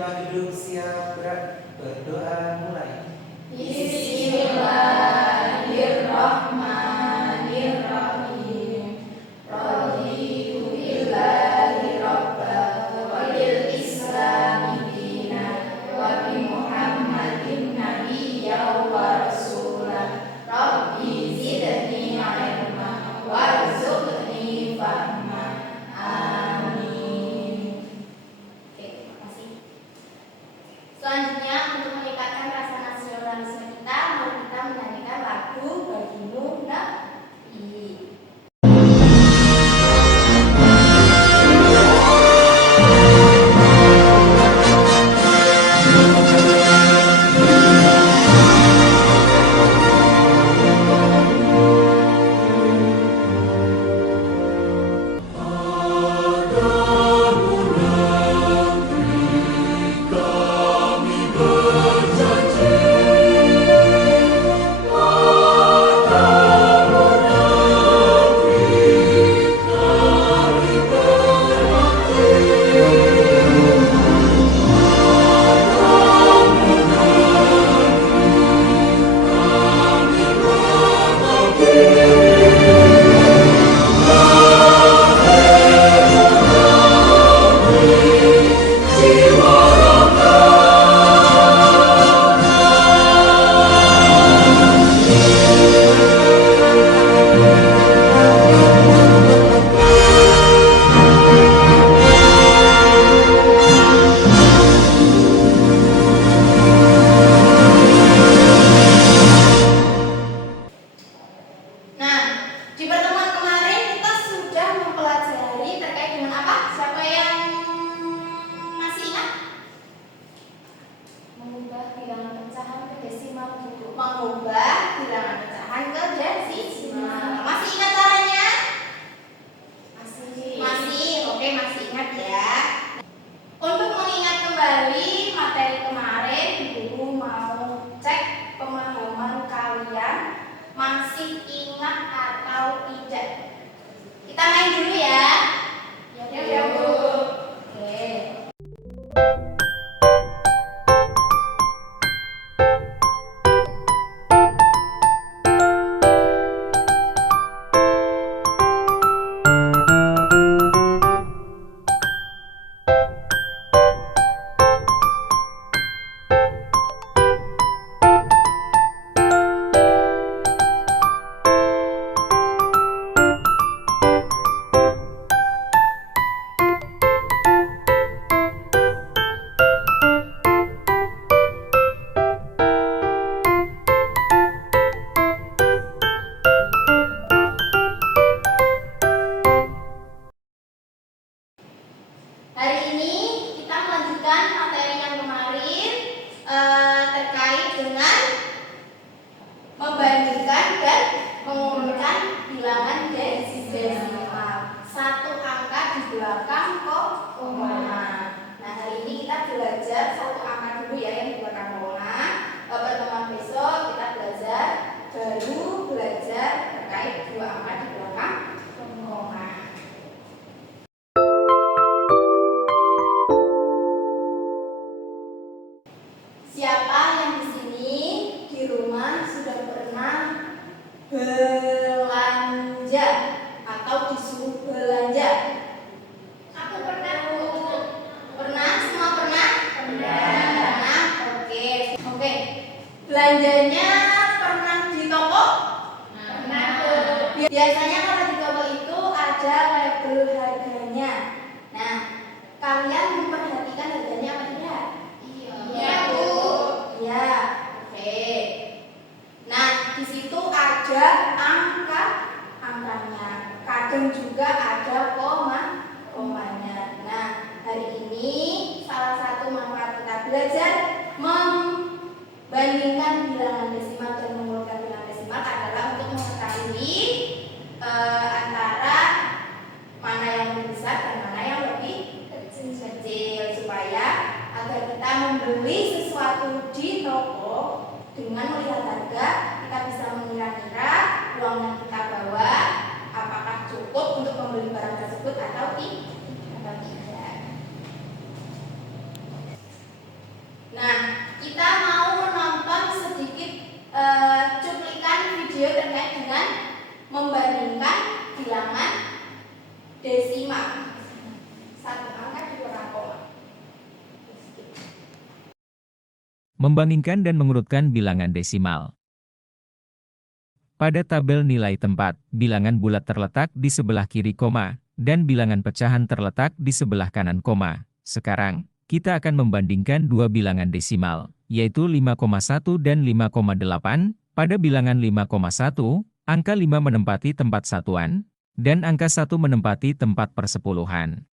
jemaah duduk siap gerak, berdoa mulai. Bismillahirrahmanirrahim. Raditu billahi rabba wa bil islami dinan wa bi Muhammadin nabiyya wa rasulah. Rabbi zidni ilma warzuqni fahma. Amin. Oke, terima kasih. Selanjutnya untuk meningkatkan rasa nasionalisme kita, mari kita menyanyikan lagu Bagimu Nabi. Nah, di pertemuan kemarin kita sudah mempelajari terkait dengan apa? Siapa yang masih ingat? Mengubah bilangan pecahan ke desimal dulu. Mengubah bilangan pecahan ke desimal. Masih ingat caranya? Masih. Oke, masih ingat ya. Untuk mengingat kembali materi kemarin, Ibu mau cek pemahaman kalian masih ingat atau tidak. Kita main dulu ya. Ya, Bu. Oke. Hari ini kita melanjutkan materi yang kemarin terkait dengan membandingkan dan mengumpulkan bilangan desimal. Satu angka di belakang koma. Nah, hari ini kita belajar satu angka dulu ya yang di belakang koma. Pertemuan besok kita baru belajar terkait dua angka di belakang koma. Siapa yang di sini di rumah sudah pernah belanja atau disuruh belanja? Aku pernah, Bu. Pernah? Semua pernah? Pernah. Oke. Belanjanya pernah di toko? Pernah, Bu. Biasanya kalau di toko itu ada label harganya. Nah, kalian memperhatikan harganya apa tidak? Iya, Bu. Ya, oke. Nah, di situ ada angkanya. Kadang juga ada komanya. Nah, hari ini salah satu manfaat kita belajar membandingkan bilangan desimal dan mengumpulkan bilangan desimal adalah untuk mengetahui antara mana yang lebih besar dan mana yang lebih kecil supaya agar kita membeli sesuatu di toko dengan melihat harga kita bisa mengira-kira uang yang kita bawa apakah cukup untuk membeli barang tersebut atau tidak. Membandingkan dan mengurutkan bilangan desimal. Pada tabel nilai tempat, bilangan bulat terletak di sebelah kiri koma, dan bilangan pecahan terletak di sebelah kanan koma. Sekarang, kita akan membandingkan dua bilangan desimal, yaitu 5,1 dan 5,8. Pada bilangan 5,1, angka 5 menempati tempat satuan, dan angka 1 menempati tempat persepuluhan.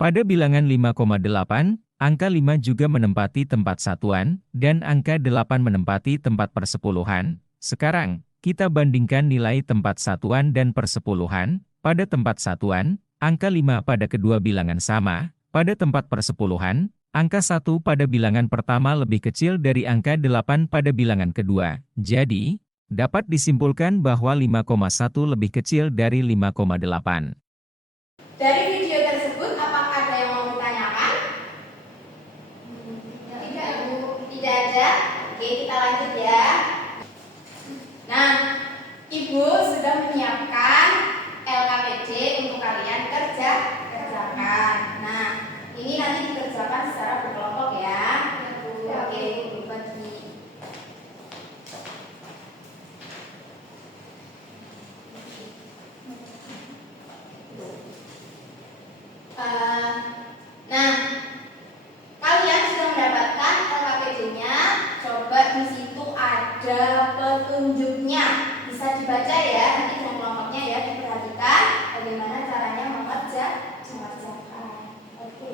Pada bilangan 5,8, angka 5 juga menempati tempat satuan, dan angka 8 menempati tempat persepuluhan. Sekarang, kita bandingkan nilai tempat satuan dan persepuluhan. Pada tempat satuan, angka 5 pada kedua bilangan sama. Pada tempat persepuluhan, angka 1 pada bilangan pertama lebih kecil dari angka 8 pada bilangan kedua. Jadi, dapat disimpulkan bahwa 5,1 lebih kecil dari 5,8. Dari video tersebut, apakah ada yang mau ditanyakan? Tidak, Bu. Tidak ada? Oke, kita lanjut ya. Nah, Ibu sudah menyiapkan LKPD untuk kalian kerjakan. Nah, ini nanti dikerjakan secara berkelompok ya. Oke, Ibu bagi. Nah, kalian sudah mendapatkan LKPD-nya. Coba di situ ada petunjuknya. Bisa dibaca ya, nanti dengan kelompoknya ya, diperhatikan bagaimana caranya mengerjakan. Oke,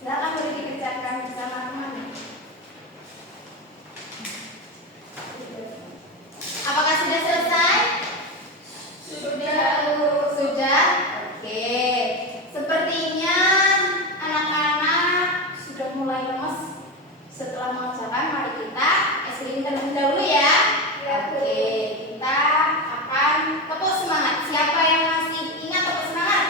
silakan boleh dikerjakan bersama teman. Apakah sudah selesai? Sudah. Oke. Sepertinya anak-anak sudah mulai lemas. Setelah mengerjakan, mari kita eskrim terlebih dahulu ya. Oke, kita akan tepuk semangat. Siapa yang masih ingat tepuk semangat?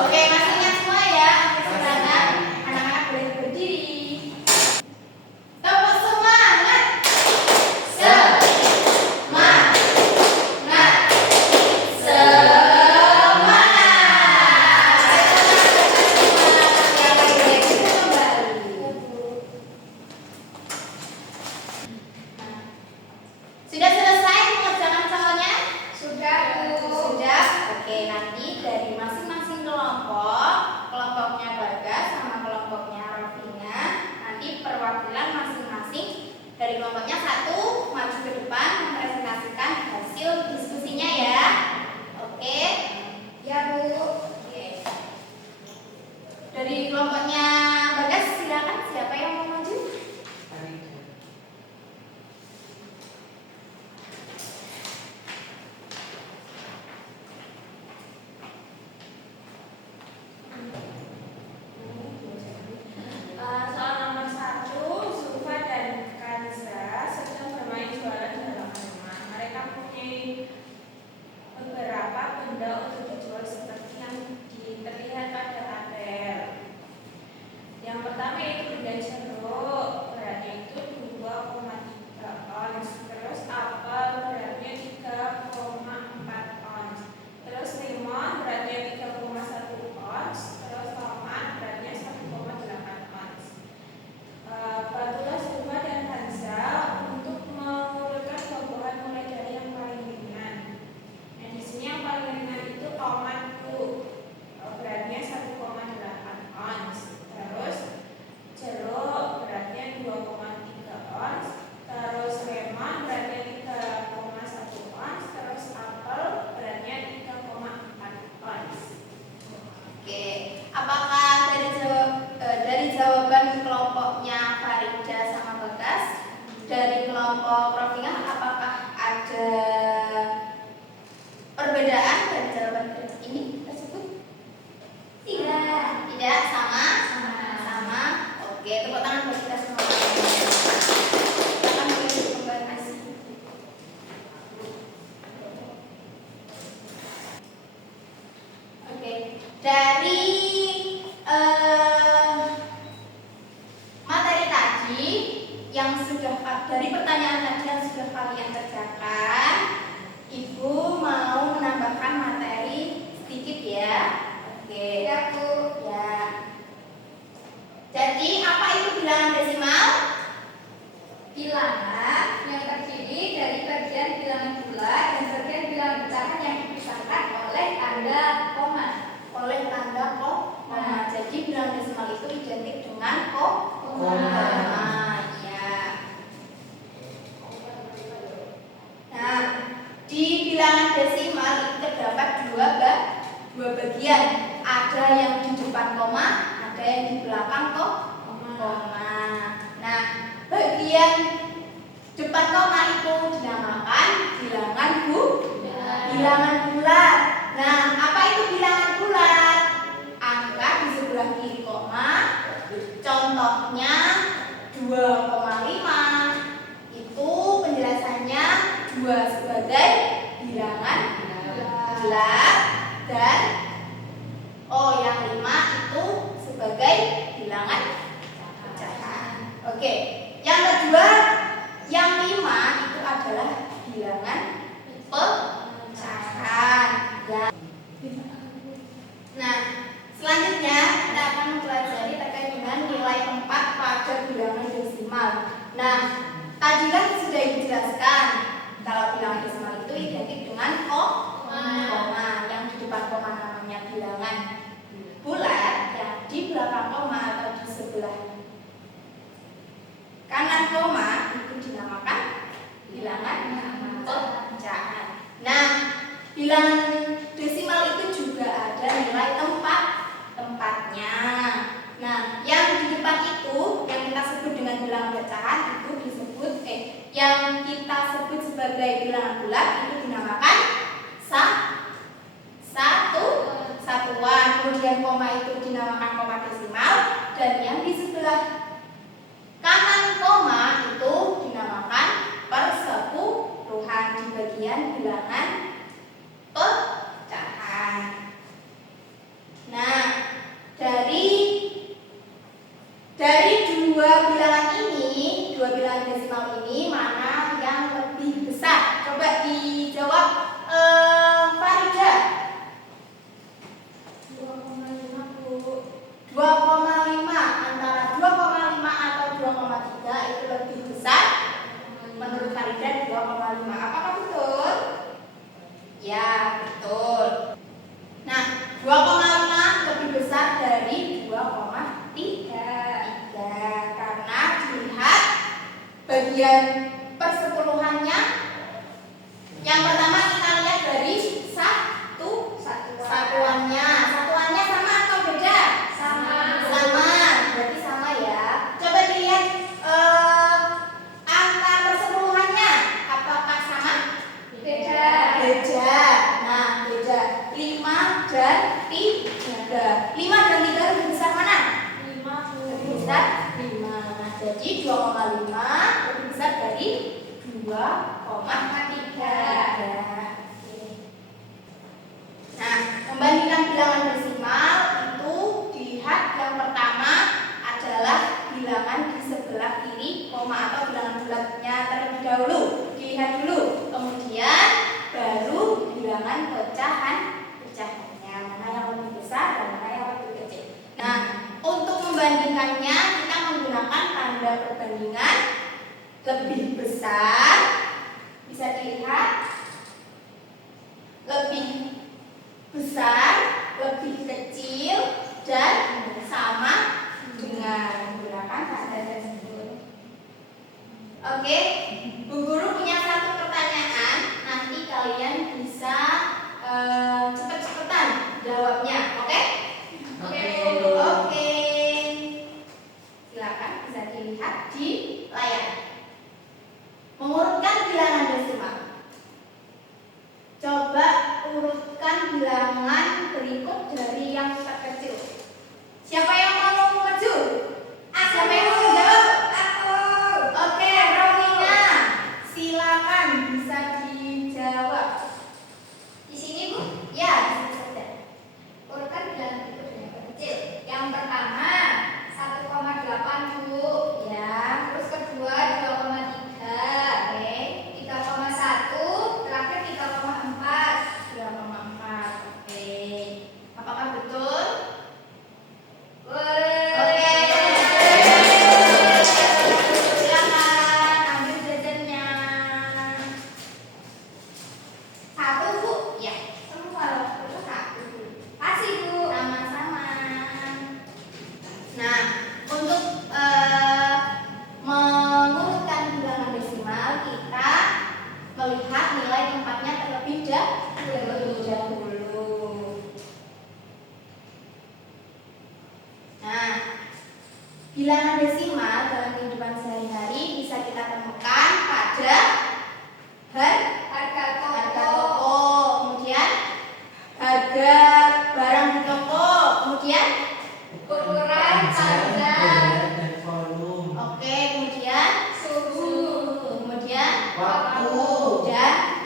Oke, masih ingat semua ya. Semangat. Anak-anak boleh berdiri. Tepuk semangat. Semangat. Sudah selesai mengerjakan soalnya? Sudah. Oke, nanti dari masing-masing kelompoknya Bagas sama kelompoknya Rofina, nanti perwakilan masing-masing dari kelompoknya satu maju ke depan mempresentasikan hasil diskusinya ya. Oke? Ya, Bu. Oke. Dari kelompoknya Bagas silakan, siapa yang mau maju? Soal nomor 1, Zulfa dan Kanza sedang bermain jualan di halaman rumah. Mereka mempunyai beberapa benda untuk dijual seperti yang terlihat pada tabel. Yang pertama yaitu benda jeruk, beratnya itu 2,3 ons. Terus apel beratnya 3,4 ons. Terus limon beratnya 3,1 ons. Terus tomat beratnya 1,8 ons. Bantulah Zulfa dan Kanza untuk mengurutkan buah-buahan mulai dari yang paling ringan. Nah, di sini yang paling ringan itu tomat, Bu. Beratnya 1,8 ons. Terus jeruk beratnya 2,3 ons. Terus lemon beratnya 3,1 ons. Terus apel beratnya 3,4 ons. Oke, apakah dari jawaban kelompoknya Farida sama Bagas, dari kelompok Rofina, apakah ada perbedaan dari jawaban ini tersebut? Tidak, sama. Oke, tepuk tangan buat kita semua. Silakan boleh dikembangkan. Oke, dari materi tadi yang sudah dari pertanyaan tadi yang sudah kalian kerjakan, Ibu mau menambahkan materi sedikit ya. Oke. Ya, Bu. Ya. Jadi apa itu bilangan bilangan yang terdiri dari bagian bilangan bulat dan bagian bilangan pecahan yang dipisahkan oleh tanda koma. Jadi bilangan desimal itu identik dengan koma. Ya. Nah, di bilangan desimal itu terdapat dua bagian. Ada yang di depan koma, ada yang di belakang koma. Nah, bagian depan koma itu dinamakan bilangan bulat. Nah, apa itu bilangan bulat? Angka di sebelah kiri koma, contohnya 2,5. Itu penjelasannya 2 sebagai bilangan bulat dan yang 5 itu sebagai bilangan pecahan. Oke, yang kedua, yang 5 itu adalah bilangan pecahan. Ya. Nah, selanjutnya kita akan mempelajari terkait dengan nilai tempat pada bilangan desimal. Nah, tadi kan sudah dijelaskan kalau bilangan desimal itu identik dengan koma. Yang di depan koma namanya bilangan bulat, yang di belakang koma atau di sebelah kanan koma itu dinamakan bilangan pecahan. Nah, bilangan desimal itu juga ada nilai tempatnya. Nah, yang di depan itu yang kita sebut dengan bilangan pecahan itu disebut yang kita sebut sebagai bilangan bulat itu dinamakan satuan. Kemudian koma itu dinamakan koma desimal, dan yang di sebelah kanan koma itu dinamakan persepuluhan di bagian bilangan pecahan. Nah, dari dua bilangan desimal ini mana yang lebih besar? Coba dijawab, Farida. 2,5. Antara 2,5 atau 2,3 itu lebih besar. Menurut Farida 2,5. Apakah betul? Ya, betul. Nah, 2,5 lebih besar dari 2,3 karena dilihat bagian persepuluhannya. Yang pertama kita lihat dari satuannya. Satuannya sama atau beda? Sama. Berarti sama ya. Coba dilihat angka persepuluhannya. Apakah sama? Beda. Nah, beda. 5 dan 3. 5 dan 3 lebih besar mana? 5. Lebih besar 5. Nah, jadi 2,5 lebih besar dari 2,3. Nah, membandingkan bilangan desimal itu dilihat yang pertama adalah bilangan di sebelah kiri koma atau bilangan bulatnya terlebih dahulu. Dilihat dulu. Kemudian baru bilangan pecahannya, mana yang lebih besar dan mana yang lebih kecil. Nah, untuk membandingkannya kita menggunakan tanda perbandingan lebih besar. Bisa dilihat lebih besar, lebih kecil, dan sama dengan menggunakan tanda tersebut. Oke, Bu Guru punya satu pertanyaan. Nanti kalian bisa cepet-cepetan jawabnya. Oke? Oke. Silakan bisa dilihat di layar. Mengurutkan Bilangan desimal dalam kehidupan sehari-hari bisa kita temukan pada harga toko, kemudian harga barang di toko, kemudian ukuran tanda, dan volume, oke, kemudian suhu, kemudian waktu, dan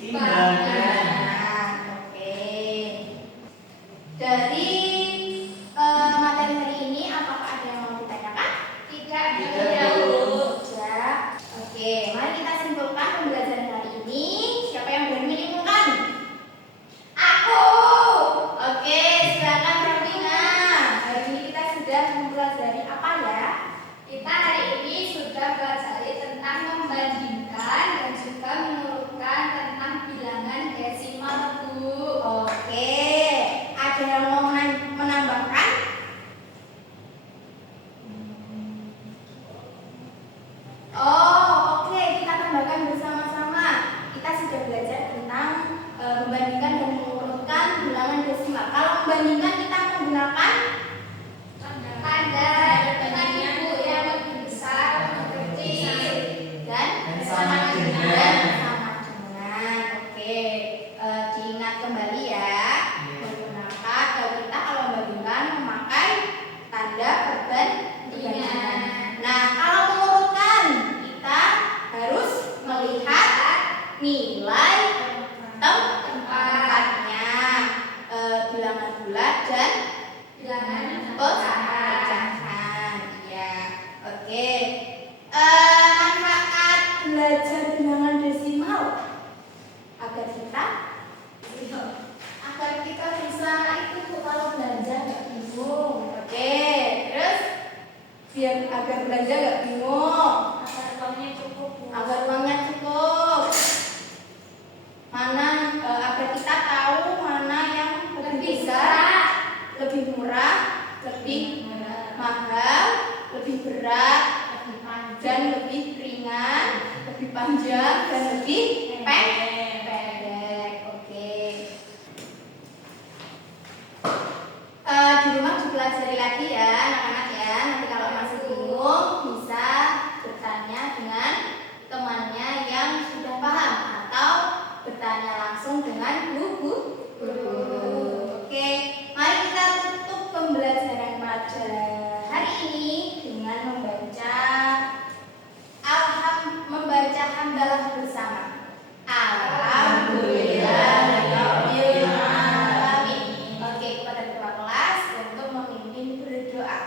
timbangan. Oke. Dari materi hari ini, apakah ada yang mau ditanyakan? Tidak. Tidak, Bu. Tidak. Oke, mari kita simpulkan pembelajaran hari ini. Siapa yang berani menyumbangkan? Aku. Oke, silakan Rafina. Hari ini kita sudah mempelajari apa ya? Kita hari ini sudah belajar tentang membandingkan dan juga menurunkan tentang bilangan desimal, Bu. Oke, ada yang mau menambahkan? Oh, oke, kita tambahkan bersama-sama. Kita sudah belajar tentang membandingkan dan menurunkan bilangan desimal. Kalau membandingkan kita menggunakan Tanda dengan ibu yang lebih besar, lebih kecil. dan sama dengan. Oke, diingat kembali ya. Menggunakan kita kalau membandingkan memakai tanda perbandingan. Nah, kalau mengurutkan kita harus melihat nilai tempatnya, bilangan bulat dan Bilangan pecahan. Ya, oke. Manfaat belajar bilangan desimal agar kita bisa itu kalau belanja nggak bingung. Oke, terus biar agar belanja nggak bingung, agar uangnya cukup, Bu. agar uangnya cukup. Mana agar kita tahu mana yang lebih besar, lebih murah, lebih mahal, lebih berat, dan lebih ringan, lebih panjang, dan lebih pendek. Oke. Di rumah dipelajari lagi ya anak-anak ya. Nanti kalau masih bingung bisa bertanya dengan temannya yang sudah paham atau bertanya langsung dengan guru. Oke, mari kita tutup pembelajaran pada hari ini dengan membaca hamdalah bersama. Alhamdulillahirabbil alamin. Oke, kepada ketua kelas untuk memimpin berdoa.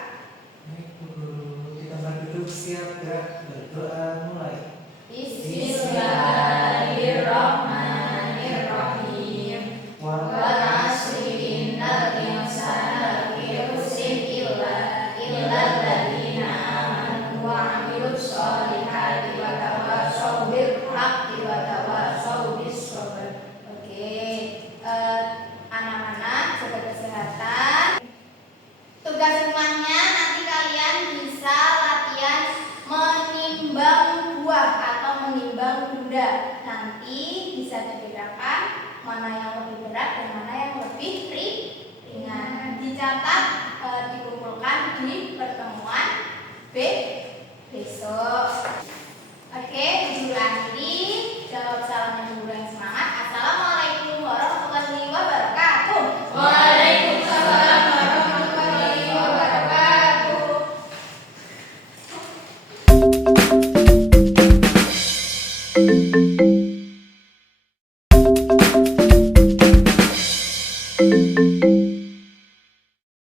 Baik, Bu Guru, kita berduduk siap gerak berdoa mulai. Bismillahirrahmanirrahim. Wal 'asri innal insana lafi khusrin illa alladziina aamanu wa 'amilus sholihati wa tawassaw bil haqqi wa tawassaw bis sabr. Oke, anak-anak jaga kesehatan. Tugas rumahnya nanti kalian bisa latihan menimbang buah atau menimbang benda. Nanti bisa dibedakan mana yang lebih berat dan mana yang lebih ringan. Dicatat, dikumpulkan di pertemuan besok. Oke, guru akhiri jawab salamnya guru yang semangat. Assalamualaikum warahmatullahi wabarakatuh. Waalaikumsalam warahmatullahi wabarakatuh.